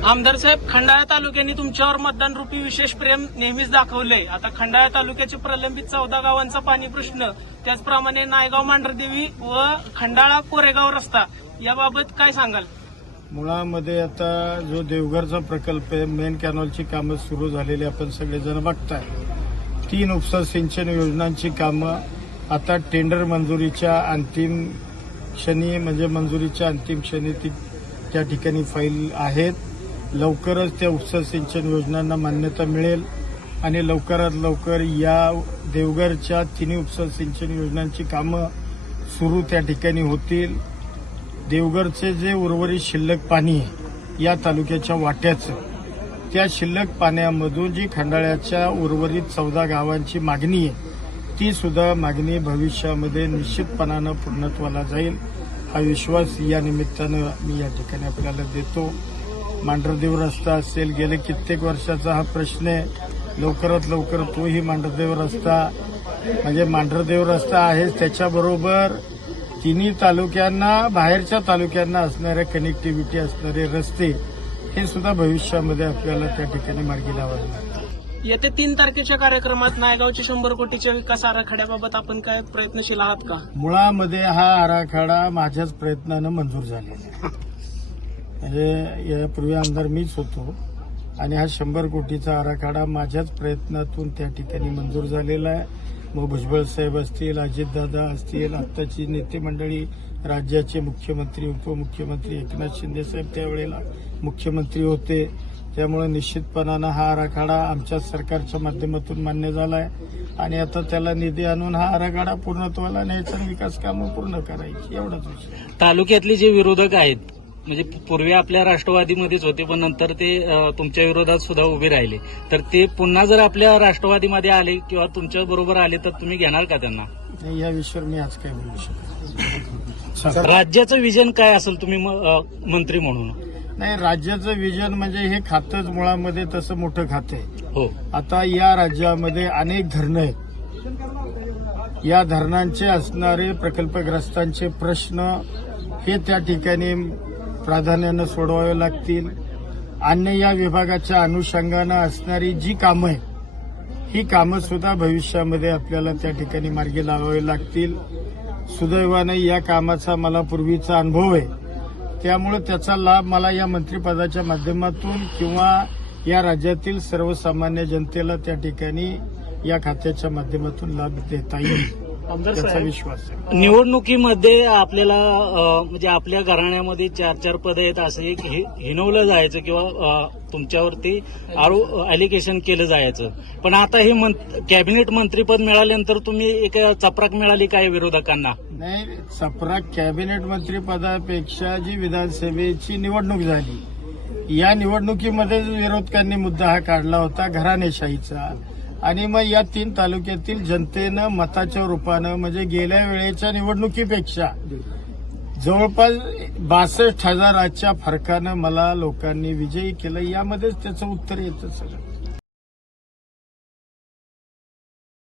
आमदार साहेब, खंडाळा तालुक्याने तुमच्यावर मतदान रूपी विशेष प्रेम नेहमीच दाखवलंय. आता खंडाळा तालुक्याचे प्रलंबित 14 गावांचा पाणी प्रश्न, त्याचप्रमाणे नायगाव मांढरदेवी व खंडाळा कोरेगाव रस्ता याबाबत काय सांगाल? मुळामध्ये आता जो देवघरचा प्रकल्प आहे, मेन कॅनॉलची कामं सुरू झालेली आपण सगळेजण बघताय. 3 उपसा सिंचन योजनांची कामं आता टेंडर मंजुरीच्या अंतिम क्षणी, म्हणजे मंजुरीच्या अंतिम क्षणी त्या ठिकाणी फाईल आहेत. लवकरच त्या उपसा सिंचन योजनांना मान्यता मिळेल आणि लवकरात लवकर या देवघरच्या 3 उपसा सिंचन योजनांची कामं सुरू त्या ठिकाणी होतील. देवघरचे जे उर्वरित शिल्लक पाणी आहे या तालुक्याच्या वाट्याचं, त्या शिल्लक पाण्यामधून जी खंडाळ्याच्या उर्वरित 14 गावांची मागणी आहे, ती सुद्धा मागणी भविष्यामध्ये निश्चितपणानं पूर्णत्वाला जाईल, हा विश्वास या निमित्तानं मी या ठिकाणी आपल्याला देतो. मांढरदेव रस्ता असेल, गेले कित्येक वर्षाचा हा प्रश्न आहे. लवकरात लवकर तोही मांढरदेव रस्ता, म्हणजे मांढरदेव रस्ता आहे, त्याच्याबरोबर तिन्ही तालुक्यांना, बाहेरच्या तालुक्यांना असणाऱ्या कनेक्टिव्हिटी असणारे रस्ते, हे सुद्धा भविष्यामध्ये आपल्याला त्या ठिकाणी मार्गी लावावे लागतील. येत्या 3 तारखेच्या कार्यक्रमात नायगावच्या 100 कोटीच्या विकास आराखड्याबाबत आपण काय प्रयत्नशील आहात का? मुळामध्ये हा आराखडा माझ्याच प्रयत्नानं मंजूर झालेला आहे. म्हणजे यापूर्वी आमदार मीच होतो आणि हा 100 कोटीचा आराखडा माझ्याच प्रयत्नातून त्या ठिकाणी मंजूर झालेला आहे. मग भुजबळ साहेब असतील, अजितदादा असतील, आत्ताची नेते मंडळी, राज्याचे मुख्यमंत्री, उपमुख्यमंत्री एकनाथ शिंदे साहेब त्यावेळेला मुख्यमंत्री होते. त्यामुळे निश्चितपणानं हा आराखडा आमच्या सरकारच्या माध्यमातून मान्य झाला आहे आणि आता त्याला निधी आणून हा आराखडा पूर्णत्वाला न्यायचा, विकास कामं पूर्ण करायची, एवढाच विषय. तालुक्यातले जे विरोधक आहेत, म्हणजे पूर्वी आपल्या राष्ट्रवादीमध्येच होते पण नंतर ते तुमच्या विरोधात सुद्धा उभे राहिले, तर ते पुन्हा जर आपल्या राष्ट्रवादीमध्ये आले किंवा तुमच्या बरोबर आले तर तुम्ही घेणार का त्यांना? या विषयावर मी आज काय बोलू शकतो. राज्याचं विजन काय असेल तुम्ही मंत्री म्हणून? नाही, राज्याचं विजन म्हणजे हे खातंच मुळामध्ये तसं मोठं खातं आहे. हो, आता या राज्यामध्ये अनेक धरणं आहेत. या धरणांचे असणारे प्रकल्पग्रस्तांचे प्रश्न हे त्या ठिकाणी प्राधान्यानं सोडवावे लागतील. अन्य या विभागाच्या अनुषंगानं असणारी जी कामं आहेत, ही कामं सुद्धा भविष्यामध्ये आपल्याला त्या ठिकाणी मार्गी लावावी लागतील. सुदैवानं या कामाचा मला पूर्वीचा अनुभव आहे, त्यामुळे त्याचा लाभ मला या मंत्रिपदाच्या माध्यमातून किंवा या राज्यातील सर्वसामान्य जनतेला त्या ठिकाणी या खात्याच्या माध्यमातून लाभ देता येईल, त्याचा विश्वास आहे. निवडणुकीमध्ये आपल्याला म्हणजे आपल्या घराण्यामध्ये 4-4 पदं आहेत असं एक हिनवलं जायचं किंवा तुमच्यावरती अलिगेशन केलं जायचं, पण आता हे कॅबिनेट मंत्रीपद मिळाल्यानंतर तुम्ही एक चपराक मिळाली काय विरोधकांना? नाही, चपराक कॅबिनेट मंत्रिपदापेक्षा जी विधानसभेची निवडणूक झाली, या निवडणुकीमध्ये विरोधकांनी मुद्दा हा काढला होता घराणेशाहीचा, आणि मग या 3 तालुक्यातील जनतेनं मताच्या रूपानं, म्हणजे गेल्या वेळेच्या निवडणुकीपेक्षा जवळपास 62,000च्या फरकानं मला लोकांनी विजयी केलं. यामध्येच त्याचं उत्तर येतं सगळं.